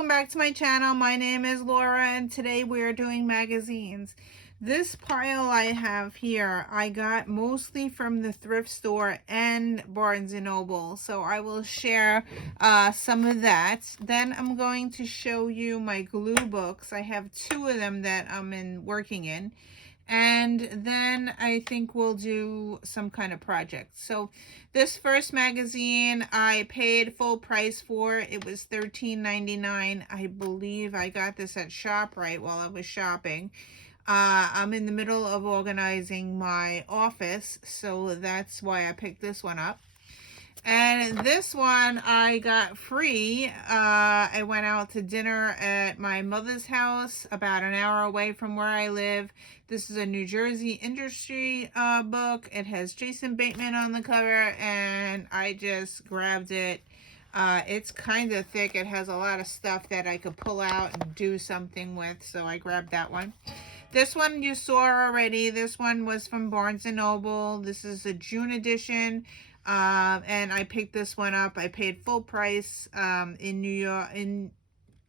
welcome back to my channel. My name is Laura and today we are doing magazines. This pile I have here I got mostly from the thrift store and Barnes & Noble, so I will share some of that. Then I'm going to show you my glue books. I have two of them that I'm working in. And then I think we'll do some kind of project. So this first magazine I paid full price for. It was $13.99. I believe I got this at ShopRite while I was shopping. I'm in the middle of organizing my office, so that's why I picked this one up. And this one I got free. I went out to dinner at my mother's house about an hour away from where I live. This is a New Jersey industry book. It has Jason Bateman on the cover and I just grabbed it. It's kind of thick. It has a lot of stuff that I could pull out and do something with, so I grabbed that one. This one you saw already. This one was from Barnes & Noble. This is a June edition. And I picked this one up. I paid full price in New York, in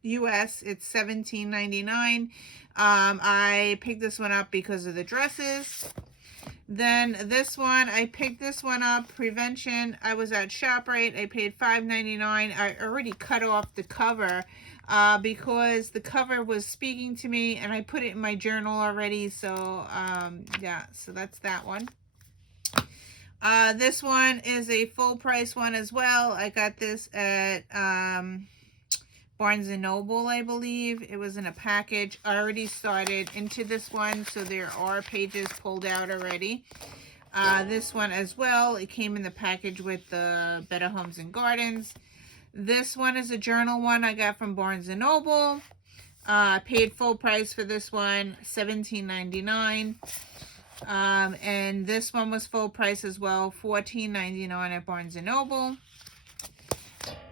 US it's $17.99. I picked this one up because of the dresses. Then this one, I picked this one up, Prevention. I was at ShopRite. I paid $5.99. I already cut off the cover because the cover was speaking to me and I put it in my journal already. So yeah, so that's that one. This one is a full price one as well. I got this at Barnes & Noble, I believe. It was in a package. I already started into this one, so there are pages pulled out already. This one as well. It came in the package with the Better Homes and Gardens. This one is a journal one I got from Barnes & Noble. Paid full price for this one, $17.99. And this one was full price as well, $14.99 at Barnes & Noble.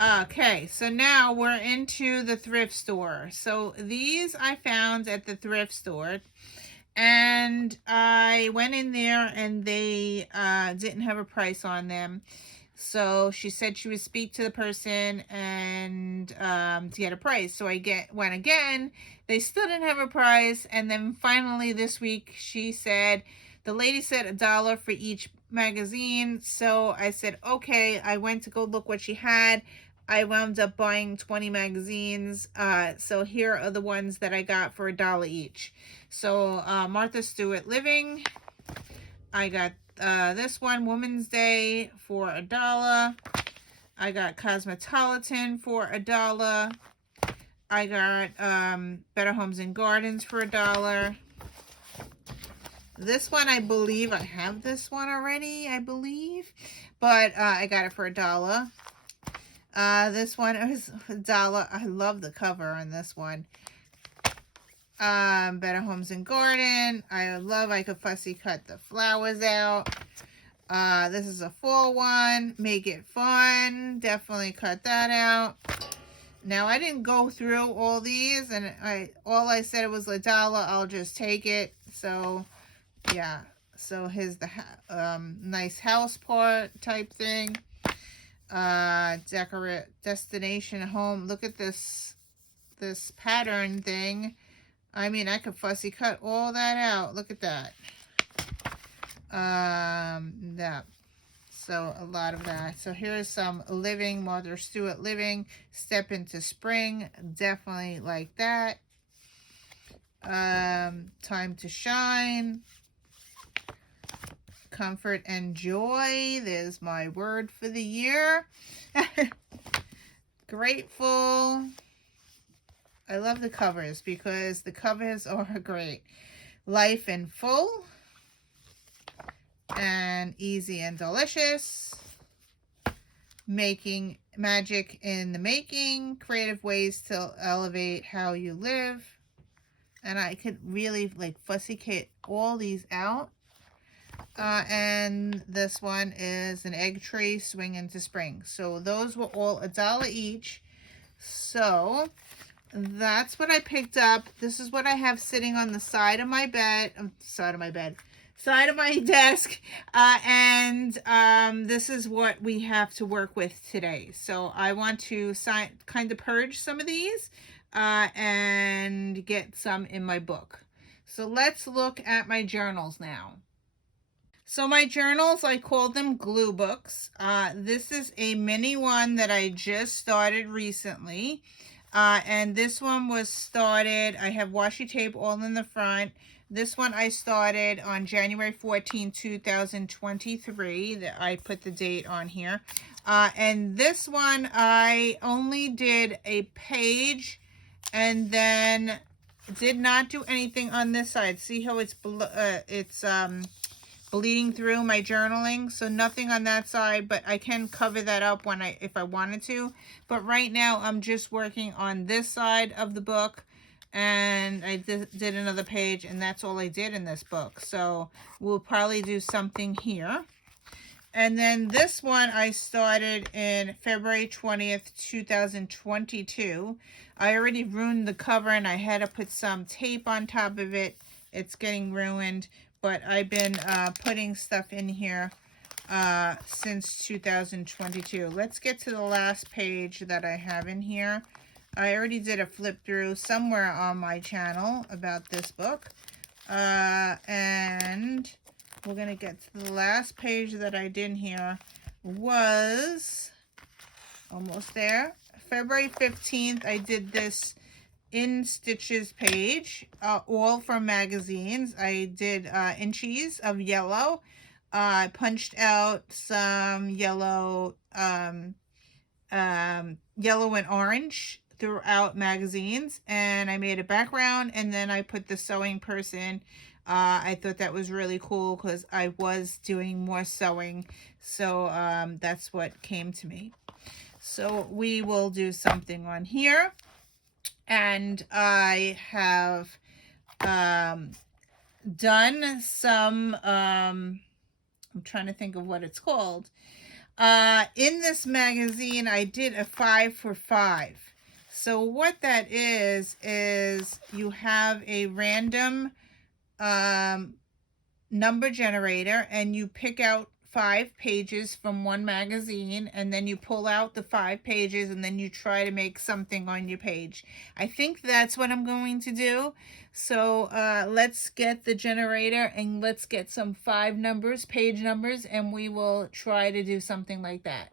Okay, so now we're into the thrift store. So these I found at the thrift store, and I went in there and they didn't have a price on them. So she said she would speak to the person and to get a price. So I went again. They still didn't have a price. And then finally this week she said, the lady said $1 for each magazine. So I said, okay. I went to go look what she had. I wound up buying 20 magazines. So here are the ones that I got for $1 each. So Martha Stewart Living. I got this one, Women's Day, for $1. I got Cosmopolitan for $1. I got Better Homes and Gardens for $1. This one, I believe I have this one already, I believe. But I got it for $1. This one is $1. I love the cover on this one. Better Homes and Garden. I could fussy cut the flowers out. This is a fall one. Make it fun. Definitely cut that out. Now I didn't go through all these, and all I said it was $1. I'll just take it. So yeah. So here's the nice house part type thing. Decorate destination home. Look at this pattern thing. I mean, I could fussy cut all that out. Look at that. So a lot of that. So here's some Living, Martha Stewart Living, Step into Spring. Definitely like that. Time to Shine. Comfort and Joy. There's my word for the year. Grateful. I love the covers because the covers are great. Life in Full. And Easy and Delicious. Making Magic in the Making. Creative Ways to Elevate How You Live. And I could really like fussy cut all these out. And this one is an Egg Tree, Swing into Spring. So those were all $1 each. So that's what I picked up. This is what I have sitting on the side of my bed. side of my desk, and this is what we have to work with today. So I want to kind of purge some of these and get some in my book. So let's look at my journals now. So my journals, I call them glue books. This is a mini one that I just started recently. And this one was started, I have washi tape all in the front. This one I started on January 14, 2023. That I put the date on here. And this one I only did a page and then did not do anything on this side. See how it's bleeding through my journaling, so nothing on that side, but I can cover that up when if I wanted to. But right now I'm just working on this side of the book, and I did another page, and that's all I did in this book. So we'll probably do something here. And then this one I started in February 20th, 2022. I already ruined the cover and I had to put some tape on top of it. It's getting ruined, but I've been putting stuff in here since 2022. Let's get to the last page that I have in here. I already did a flip through somewhere on my channel about this book. And we're going to get to the last page that I did here. Was almost there. February 15th, I did this in stitches page, all from magazines. I did inches of yellow. I punched out some yellow, yellow and orange throughout magazines, and I made a background, and then I put the sewing person. I thought that was really cool because I was doing more sewing, so that's what came to me. So we will do something on here. And I have done some, I'm trying to think of what it's called. In this magazine, I did a 5 for 5. So what that is you have a random number generator, and you pick out 5 pages from one magazine, and then you pull out the 5 pages, and then you try to make something on your page. I think that's what I'm going to do. So let's get the generator and let's get some 5 numbers, page numbers, and we will try to do something like that.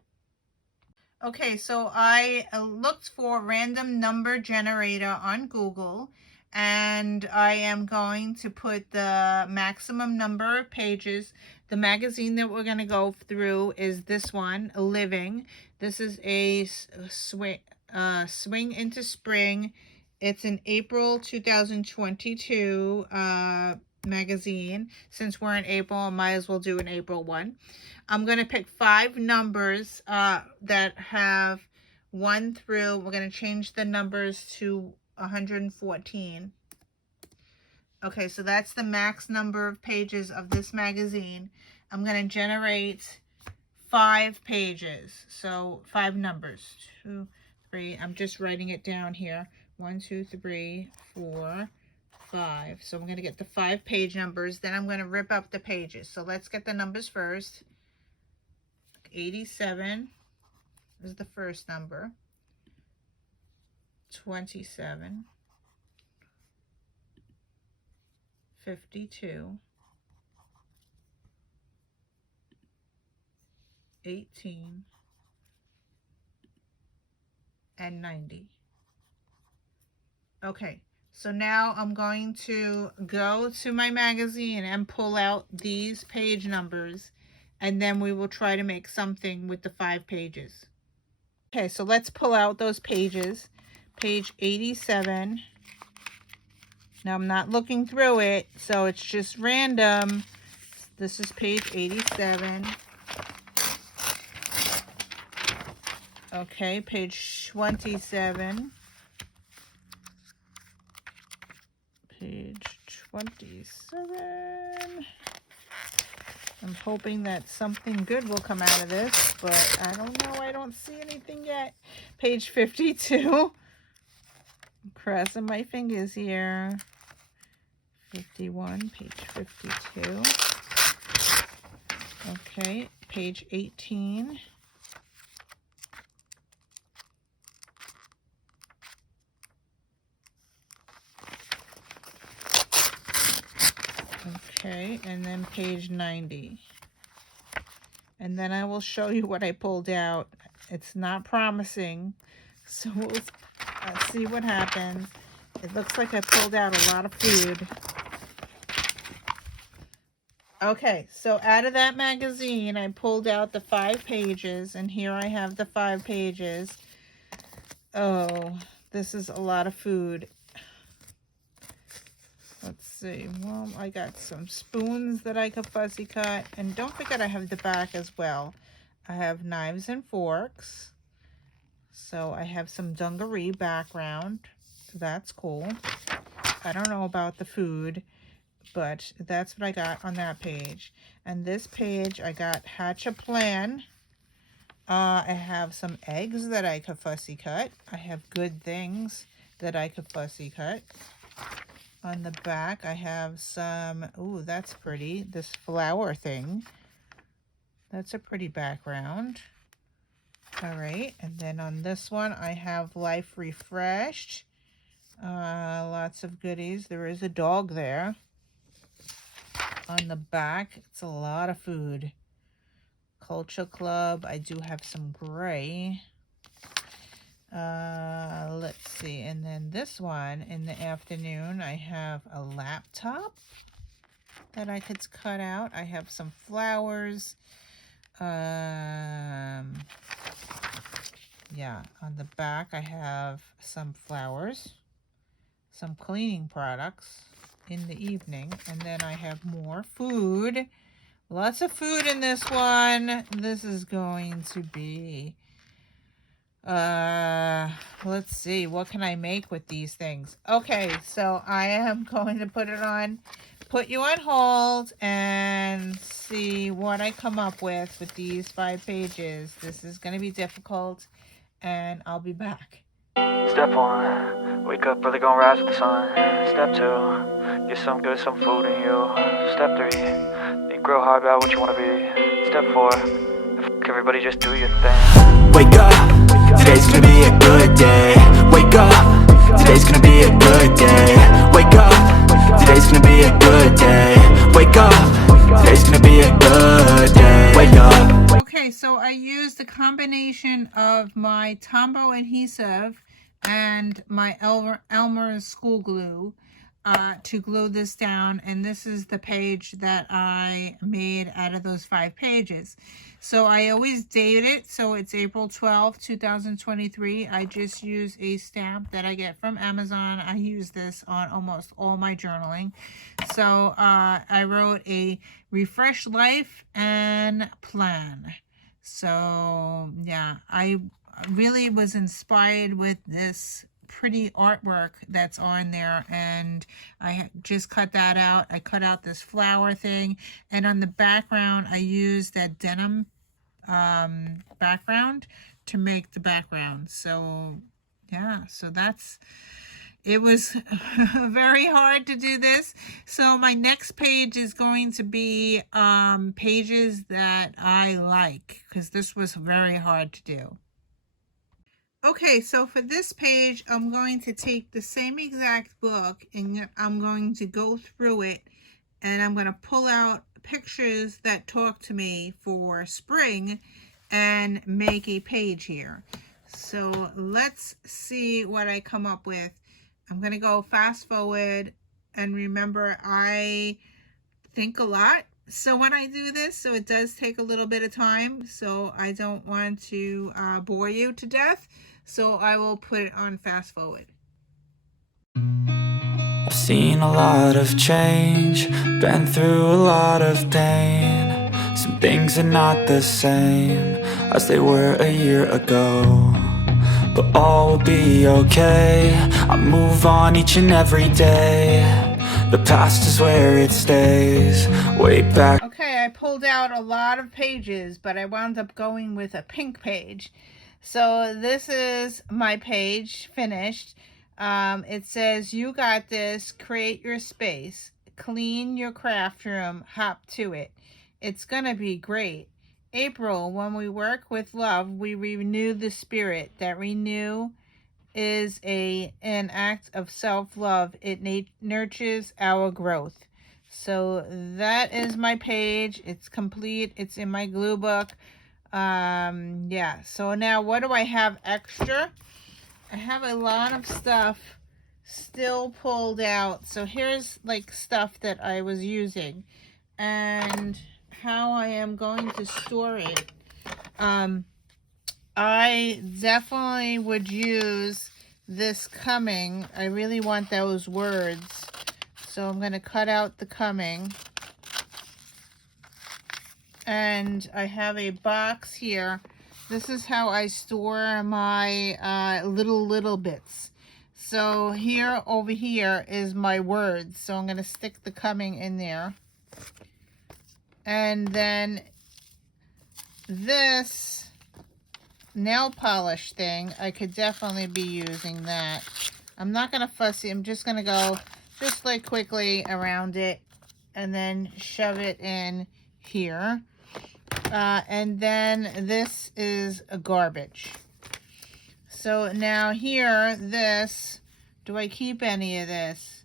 Okay, so I looked for random number generator on Google, and I am going to put the maximum number of pages. The magazine that we're going to go through is this one, Living. This is a Swing into Spring. It's an April 2022 magazine. Since we're in April, I might as well do an April one. I'm going to pick 5 numbers that have 1 through, we're going to change the numbers to 114. Okay, so that's the max number of pages of this magazine. I'm going to generate 5 pages. So 5 numbers. 2, 3. I'm just writing it down here. 1, 2, 3, 4, 5. So I'm going to get the 5 page numbers. Then I'm going to rip up the pages. So let's get the numbers first. 87 is the first number. 27. 52. 18. And 90. Okay, so now I'm going to go to my magazine and pull out these page numbers, and then we will try to make something with the 5 pages. Okay, so let's pull out those pages. Page 87. Now I'm not looking through it, so it's just random. This is page 87. Okay, page 27. Page 27. I'm hoping that something good will come out of this, but I don't know. I don't see anything yet. Page 52. I'm crossing my fingers here. 51, page 52. Okay, page 18. Okay, and then page 90. And then I will show you what I pulled out. It's not promising, so we'll see what happens. It looks like I pulled out a lot of food. Okay, so out of that magazine, I pulled out the 5 pages, and here I have the 5 pages. Oh, this is a lot of food. Let's see. Well, I got some spoons that I could fussy cut. And don't forget I have the back as well. I have knives and forks. So I have some dungaree background. That's cool. I don't know about the food, but that's what I got on that page. And this page, I got hatch a plan. I have some eggs that I could fussy cut. I have good things that I could fussy cut. On the back, I have some, ooh, that's pretty, this flower thing. That's a pretty background. All right, and then on this one, I have Life Refreshed. Lots of goodies. There is a dog there. On the back, it's a lot of food. Culture Club, I do have some gray. Let's see, and then this one, in the afternoon, I have a laptop that I could cut out. I have some flowers. Yeah, on the back I have some flowers, some cleaning products in the evening, and then I have more food. Lots of food in this one. This is going to be let's see, what can I make with these things? Okay, so I am going to put you on hold and see what I come up with these 5 pages. This is going to be difficult, and I'll be back. Step 1, wake up early, gonna rise with the sun. Step 2, get some good, some food in you. Step 3, think real hard about what you wanna be. Step 4, everybody just do your thing. Wake up, today's gonna be a good day. Wake up, today's gonna be a good day. Wake up, today's gonna be a good day. Wake up, today's gonna be a good day. Wake up. Okay, so I used a combination of my Tombow adhesive and my Elmer's school glue to glue this down, and this is the page that I made out of those 5 pages. So I always date it, so it's April 12, 2023. I just use a stamp that I get from Amazon. I use this on almost all my journaling. So I wrote a refresh life and plan. So yeah, I really was inspired with this pretty artwork that's on there, and I just cut that out. I cut out this flower thing, and on the background I used that denim background to make the background. So yeah, so it was very hard to do this. So my next page is going to be pages that I like, because this was very hard to do. Okay, so for this page, I'm going to take the same exact book and I'm going to go through it, and I'm going to pull out pictures that talk to me for spring and make a page here. So let's see what I come up with. I'm going to go fast forward, and remember, I think a lot. So when I do this, so it does take a little bit of time, so I don't want to bore you to death. So I will put it on fast forward. I've seen a lot of change, been through a lot of pain. Some things are not the same as they were a year ago, but all will be okay. I move on each and every day. The past is where it stays, way back. Okay, I pulled out a lot of pages, but I wound up going with a pink page. So this is my page finished. It says, "You got this, create your space, clean your craft room, hop to it. It's gonna be great. April, when we work with love, we renew the spirit. That renew is an act of self-love. It nurtures our growth. So that is my page. It's complete. It's in my glue book. Yeah, so now what do I have extra? I have a lot of stuff still pulled out. So here's like stuff that I was using and how I am going to store it. I definitely would use this coming. I really want those words. So I'm going to cut out the coming. And I have a box here. This is how I store my little bits. So here, over here is my words. So I'm going to stick the coming in there. And then this nail polish thing, I could definitely be using that. I'm not going to fussy. I'm just going to go just like quickly around it and then shove it in here. And then this is a garbage. So now here, this, do I keep any of this?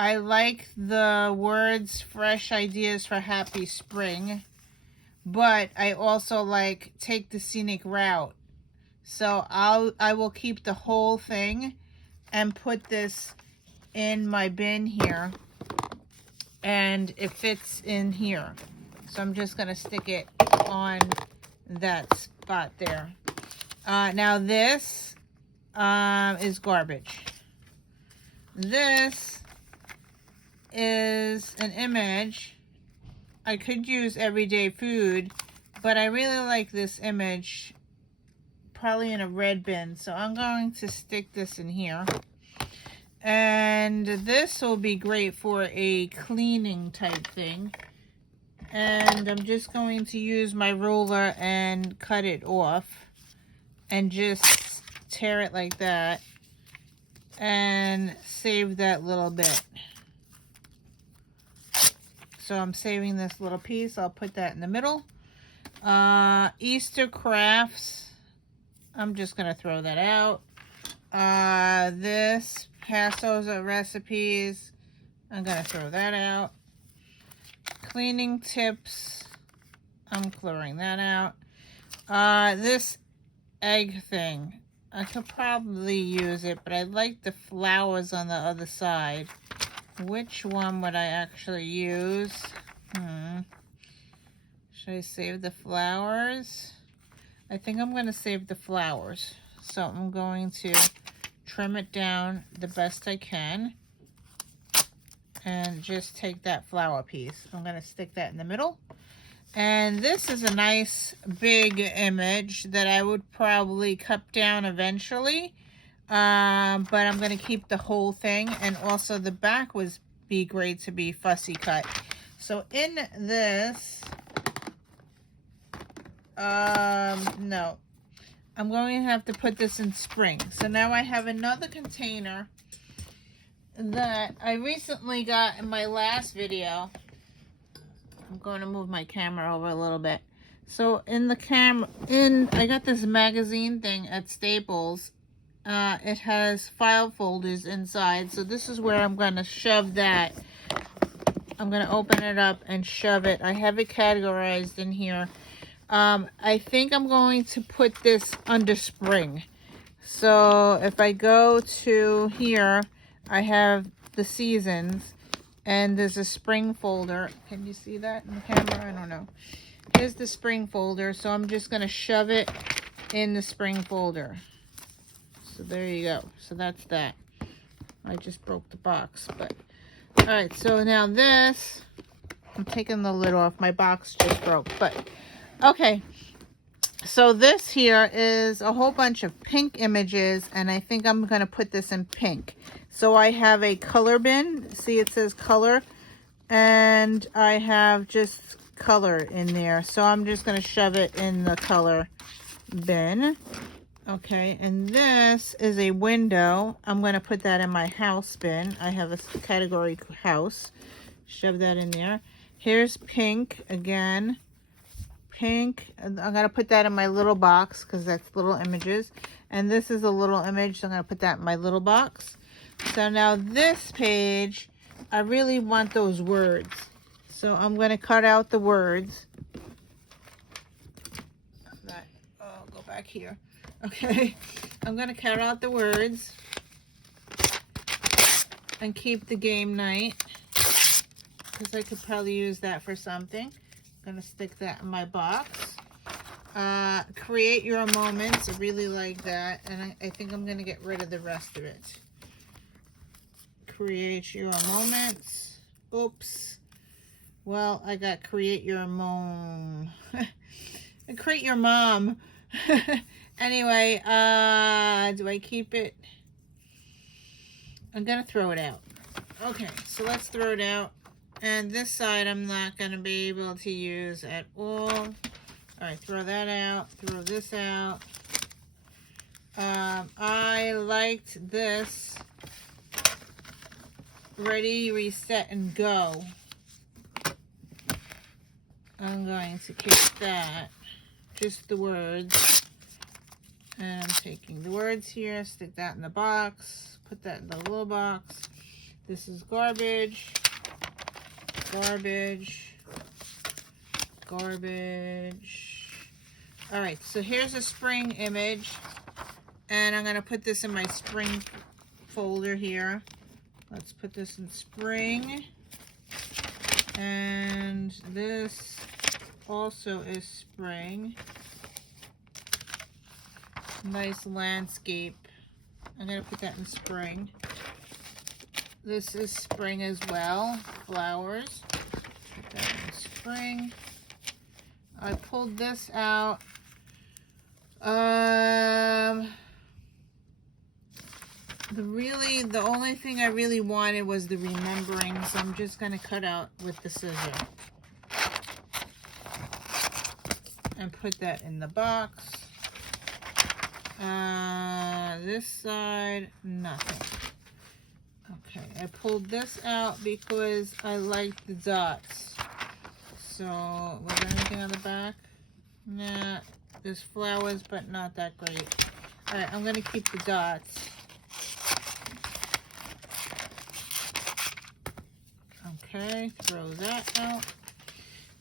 I like the words fresh ideas for happy spring, but I also like take the scenic route. So I will keep the whole thing and put this in my bin here, and it fits in here. So I'm just going to stick it on that spot there. Now this is garbage. This is an image. I could use everyday food, but I really like this image, probably in a red bin. So I'm going to stick this in here. And this will be great for a cleaning type thing. And I'm just going to use my ruler and cut it off and just tear it like that and save that little bit. So I'm saving this little piece. I'll put that in the middle. Easter crafts. I'm just going to throw that out. This Passover recipes. I'm going to throw that out. Cleaning tips. I'm clearing that out. This egg thing. I could probably use it, but I like the flowers on the other side. Which one would I actually use? Should I save the flowers? I think I'm going to save the flowers. So I'm going to trim it down the best I can. And just take that flower piece. I'm going to stick that in the middle. And this is a nice big image that I would probably cut down eventually. But I'm going to keep the whole thing. And also the back would be great to be fussy cut. So in this, no. I'm going to have to put this in spring. So now I have another container that I recently got in my last video. I'm going to move my camera over a little bit. So in the I got this magazine thing at Staples. It has file folders inside. So this is where I'm going to shove that. I'm going to open it up and shove it. I have it categorized in here. I think I'm going to put this under spring. So if I go to here, I have the seasons, and there's a spring folder. Can you see that in the camera? I don't know. Here's the spring folder, so I'm just going to shove it in the spring folder. So there you go. So that's that. I just broke the box, but all right. So now this, I'm taking the lid off. My box just broke, but okay. So this here is a whole bunch of pink images, and I think I'm going to put this in pink. So I have a color bin. See, it says color, and I have just color in there. So I'm just going to shove it in the color bin. Okay, and this is a window. I'm going to put that in my house bin. I have a category house. Shove that in there. Here's pink again. Pink. I'm going to put that in my little box because that's little images. And this is a little image, so I'm going to put that in my little box. So now this page, I really want those words. So I'm going to cut out the words. I'll go back here. Okay. I'm going to cut out the words and keep the game night because I could probably use that for something. I'm going to stick that in my box. Create your moments. I really like that. And I think I'm going to get rid of the rest of it. Create your moments. Oops. Well, I got create your mom. Create your mom. Anyway, do I keep it? I'm going to throw it out. Okay, so let's throw it out. And this side I'm not going to be able to use at all. All right, throw that out. Throw this out. I liked this. Ready, reset, and go. I'm going to keep that. Just the words. And I'm taking the words here, stick that in the box, put that in the little box. This is garbage, garbage, garbage. All right, so here's a spring image, and I'm gonna put this in my spring folder here. Let's put this in spring, and this also is spring. Nice landscape. I'm going to put that in spring. This is spring as well. Flowers. Put that in spring. I pulled this out. The only thing I really wanted was the remembering, so I'm just going to cut out with the scissor. And put that in the box. This side, nothing. Okay, I pulled this out because I like the dots. So, was there anything on the back? Nah, there's flowers, but not that great. Alright, I'm going to keep the dots. Okay, throw that out.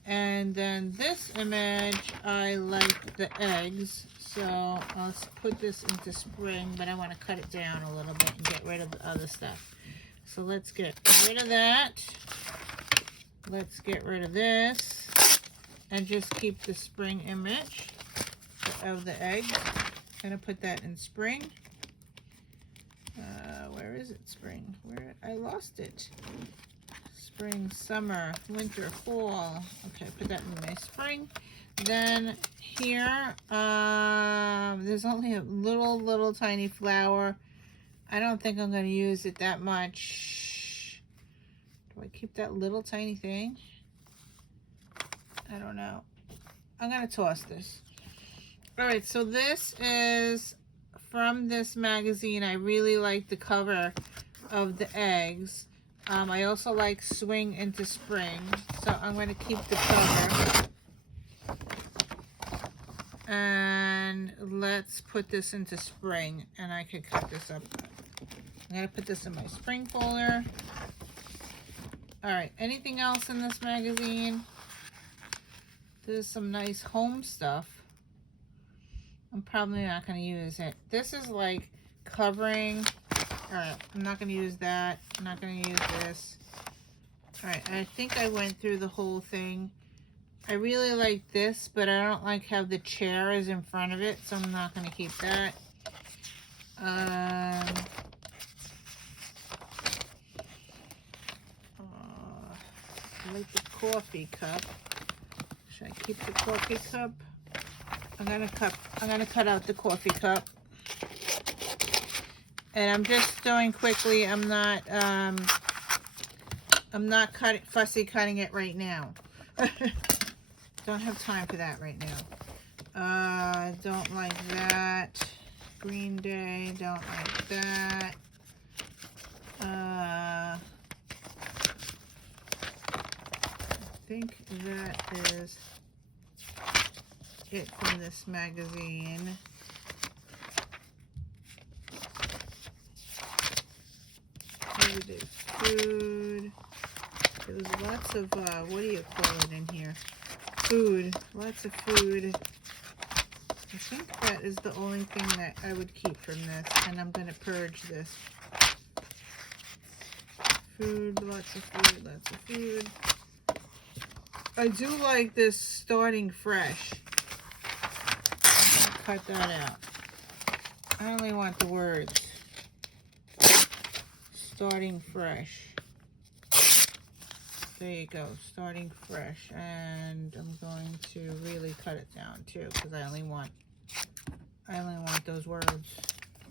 And then this image, I like the eggs. So I'll put this into spring, but I want to cut it down a little bit and get rid of the other stuff. So let's get rid of that. Let's get rid of this. And just keep the spring image of the egg. I'm going to put that in spring. Where is it? Spring. Where? I lost it. Spring, summer, winter, fall. Okay, put that in my spring. Then here, there's only a little tiny flower. I don't think I'm going to use it that much. Do I keep that little tiny thing? I don't know. I'm going to toss this. Alright, so this is from this magazine. I really like the cover of the eggs. I also like Swing into Spring, so I'm going to keep the cover. And let's put this into spring, and I could cut this up. I'm going to put this in my spring folder. Alright, anything else in this magazine? There's some nice home stuff. I'm probably not going to use it. This is like covering. Alright, I'm not going to use that. I'm not going to use this. Alright, I think I went through the whole thing. I really like this, but I don't like how the chair is in front of it, so I'm not going to keep that. I like the coffee cup. Should I keep the coffee cup? I'm gonna cut out the coffee cup. And I'm just doing quickly. I'm not fussy cutting it right now. Don't have time for that right now. Don't like that. Green Day, don't like that. think that is it from this magazine. Maybe there's food. There was lots of, what do you call it in here? Food. Lots of food. I think that is the only thing that I would keep from this, and I'm going to purge this. Food, lots of food, lots of food. I do like this starting fresh. I'm going to cut that out. I only want the words. Starting fresh. There you go, starting fresh. And I'm going to really cut it down too, because I only want those words.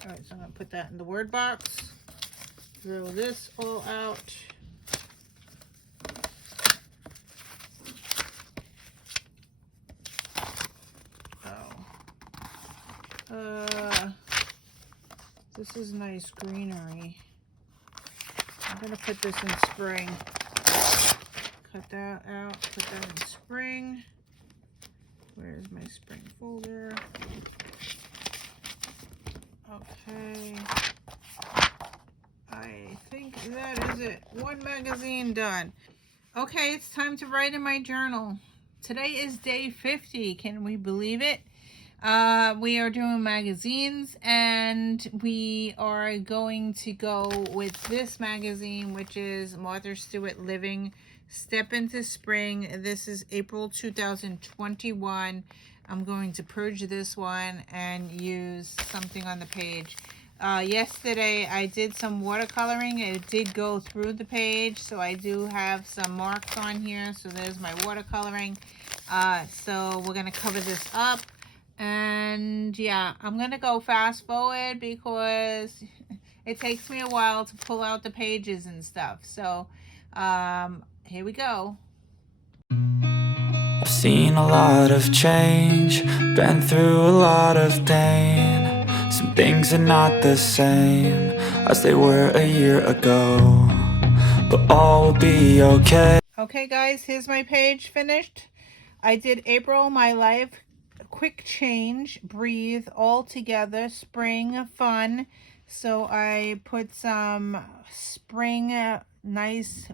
All right, so I'm gonna put that in the word box. Throw this all out. Oh. This is nice greenery. I'm gonna put this in spring. Cut that out, put that in spring. Where's my spring folder? Okay. I think that is it. One magazine done. Okay, it's time to write in my journal. Today is day 50. Can we believe it? We are doing magazines, and we are going to go with this magazine, which is Martha Stewart Living Step into Spring. This is April 2021. I'm going to purge this one and use something on the page. Yesterday I did some watercoloring. It did go through the page, so I do have some marks on here. So there's my watercoloring. So we're going to cover this up. And yeah, I'm going to go fast forward because it takes me a while to pull out the pages and stuff. So here we go. I've seen a lot of change, been through a lot of pain. Some things are not the same as they were a year ago, but all will be okay. Okay guys, here's my page finished. I did April, my life, quick change, breathe, all together, spring, fun. So I put some spring nice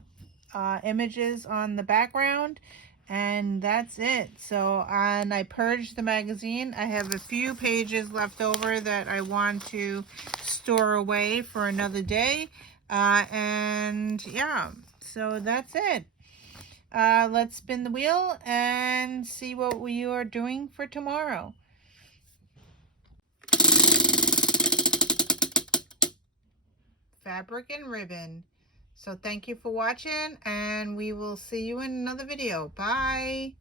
images on the background, and that's it. So, and I purged the magazine. I have a few pages left over that I want to store away for another day. And yeah, so that's it. Let's spin the wheel and see what we are doing for tomorrow. Fabric and ribbon. So thank you for watching, and we will see you in another video. Bye.